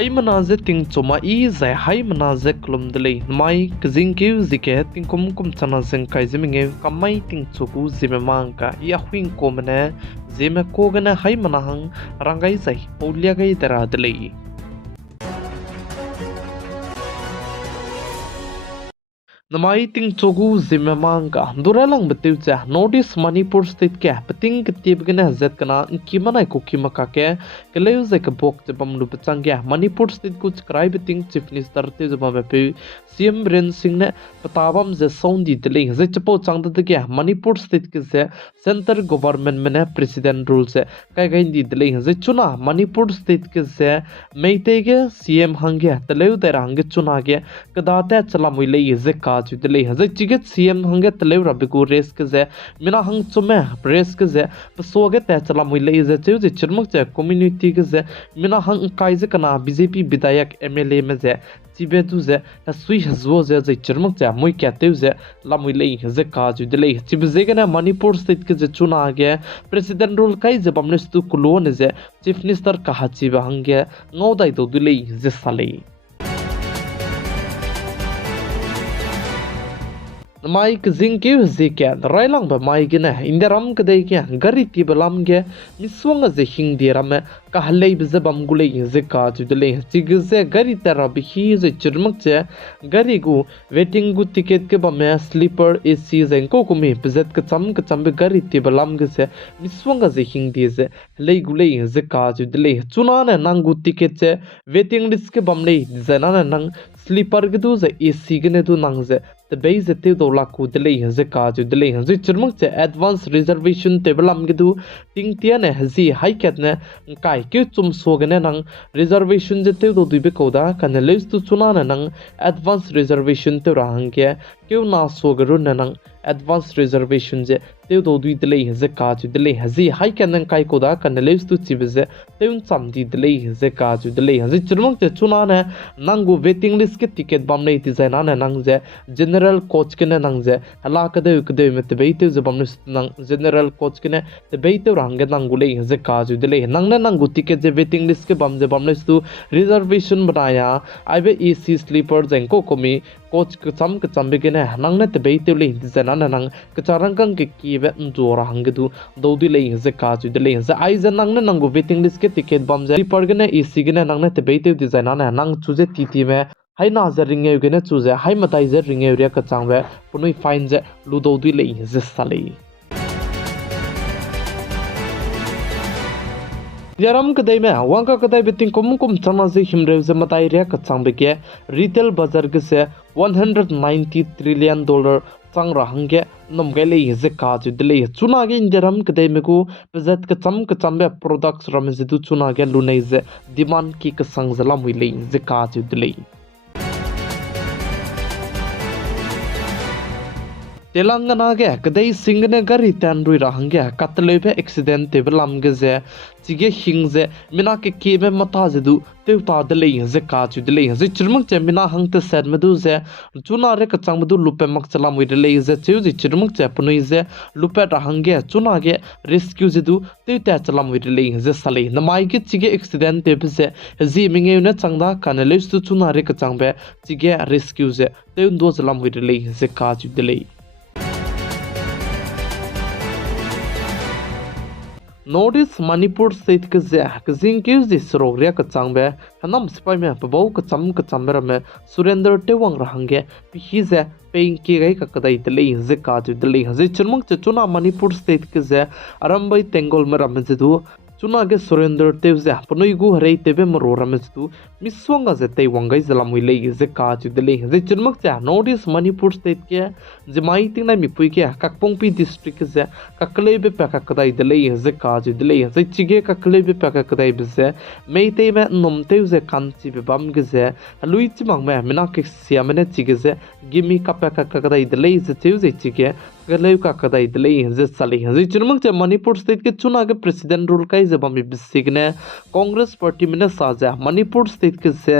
hai manaze ting choma I zai hai manaze klum delay mai kzing ke zike ting kum chana zeng kai ziminge kamai ting choku zime mangka ya hwing komne zeme kogana hai manahang rangai zai olya gai dara delay namai ting chogu zime mangka duralang betiu cha notice Manipur state ke pating ketib gena zet kana kimana ko kimaka ke keleu ze ke bok che bamlu pachang ke Manipur state ku skrai beting chief minister te jaba be CM Ren Singh ne patabam ze sound di dele ze chapo chang de ke Manipur state ke ze center government mena president rule se kai gai di dele ze chuna Manipur state ke ze meite ke CM hangya teleu de rang chuna ke kadate chalamui le ze ka Dele has a chicket CM hunger telev biku race kaze mina hung chume race kaze pasoge tachalam wile is a choose chirmuk community kaze mina hung kaize kana BJP bidayak MLA meze chibetu ze sui hazwo ze chirmuk cha mui kyate ze lamwile has a kaju dele chibzegana Manipur state kaze chuna ge president rule kaize bamnestu kulon ze chief minister kahachi bahange ngodai do dele ze sale mai kzing ke zike railang ba mai gina indaram kdai ke gari ti balam ge miswang ze hing dirame ka halei bizabam gule ze ka judle chigze gari tarabi hi ze chirmak che gari gu waiting gu ticket ke ba me sleeper AC zen ko kumi bizat ka cham be gari ti balam ge se miswang ze hing di ze lei gule ze ka judle chuna na nang gu ticket che waiting list ke bamle zana na nang sleeper ge du ze AC ge ne du nang ze the base te do la ku dele ze ka ju dele ze chirmuk che advance reservation table am gidu ting tia ne hazi high cat ne kai ke chum so gane nang reservation je te do dibe ko da kan leis tu chuna na nang advance reservation te rang ke ke na so garu na nang advance reservation je te do dui dele ze ka ju dele hazi high cat nang kai ko da kan leis tu chibe ze te un cham di dele ze ka ju dele ze chirmuk che chuna ne nang go waiting list ke ticket bam nei ti zaina na nang je general coach kene nang je hala kade me te beite je bamne nang general coach kene te beite range nang gule je ka ju dele nang na nang guti ke je waiting list ke bamne stu reservation banaya aibe AC sleeper jeng ko komi coach ke cham be kene nang na te beite le jana na nang ke charang kang ke ki be njora hang du do di le je ka ju dele je ai je nang na nang go waiting list ke ticket bam je sleeper kene AC kene nang na te beite di jana na nang chuje ti me hai na za ringe gene chuze hai matai za ringe ria ka changwe punui fine je ludo dui le je sale yaram kadai me wangka kadai beting kum chana je himre je matai ria ka changbe ke retail bazar ke se 190 trillion dollar chang rahangge nomgele je ka ju dele chuna ge indiram kadai me ku bazat ka chambe products ram je du chuna ge lunai je demand ki ka sang zalam wi le je ka ju dele Telangana ge kadai singne gari tanrui rahangge katlebe accident te belam ge je chige hingze mina ke kebe mata je du te ta dele je ka chu dele je chirmuk che mina hang te set medu je chuna re ka chang medu lupe mak chalam wi dele je chu ji chirmuk che punui je lupe rahangge chuna ge rescue je du te ta chalam wi dele je sale namai ge chige accident te je ji minge ne changda kanale stu chuna re ka changbe chige rescue je te ndo chalam wi dele je ka chu dele Notice Manipur state ke ze kzing ke zi srogria ka changbe hanam spai me pabau ka chambera me surrender te wang rahange pi ze paying ki gai ka kadai dele ze ka ju dele ze churmuk che chuna Manipur state ke ze arambai tengol me ram ze du chuna ge surrender te ze punoi gu rei tebe mro ram ze du miswanga ze te wangai zalam wi le ze ka ju dele ze churmuk che notice Manipur state ke ze mai ting na mi pui ke kakpongpi district ze kakle be pa ka kadai dele ze ka ju dele ze chige kakle be pa ka kadai be ze meite me nom te ze kan chi be bam ge ze lui chi mang me mina ke sia mene chige ze gimi ka pa ka kadai dele ze te ze chige गले का कदाई दले जे साले जे चुनमक जे Manipur state के चुना के president rule का जब हम बिसिगने कांग्रेस पार्टी में साजा मणिपुर स्टेट के से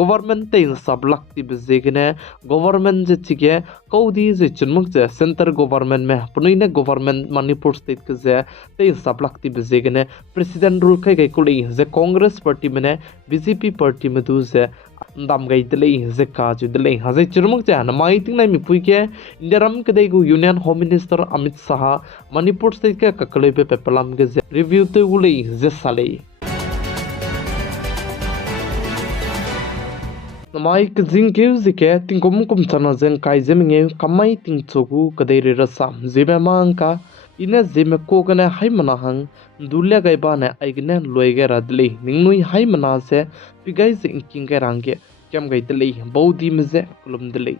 गवर्नमेंट ते सब लगती बिसिगने गवर्नमेंट जे चिके कौदी जे चुनमक जे सेंटर गवर्नमेंट में पुनीने गवर्नमेंट मणिपुर स्टेट के जे ते सब लगती बिसिगने प्रेसिडेंट रूल का कुली जे कांग्रेस पार्टी में बीजेपी पार्टी में दू जे दाम गई दले जे काजु दले हजे चुरमुक जे न माइटिंग नाइ मिपुई के इंडियरम के देगु union home minister Amit Shah Manipur state के ककले पे पेपलम के जे रिव्यू ते उले जे साले माइक जिंग के जिके तिंगुम कुम तना जें kai जेमिंगे कमाई तिंग चोगु कदेरे रसाम जेबे मांका इने जेमे कोगने हाय मनाहंग दुल्या गैबाने आइगने लोइगे रदले निंगनुई हाय मना से पिगाई से इंकिंग के रांगे क्यम गैतले बौदी मजे कुलम दले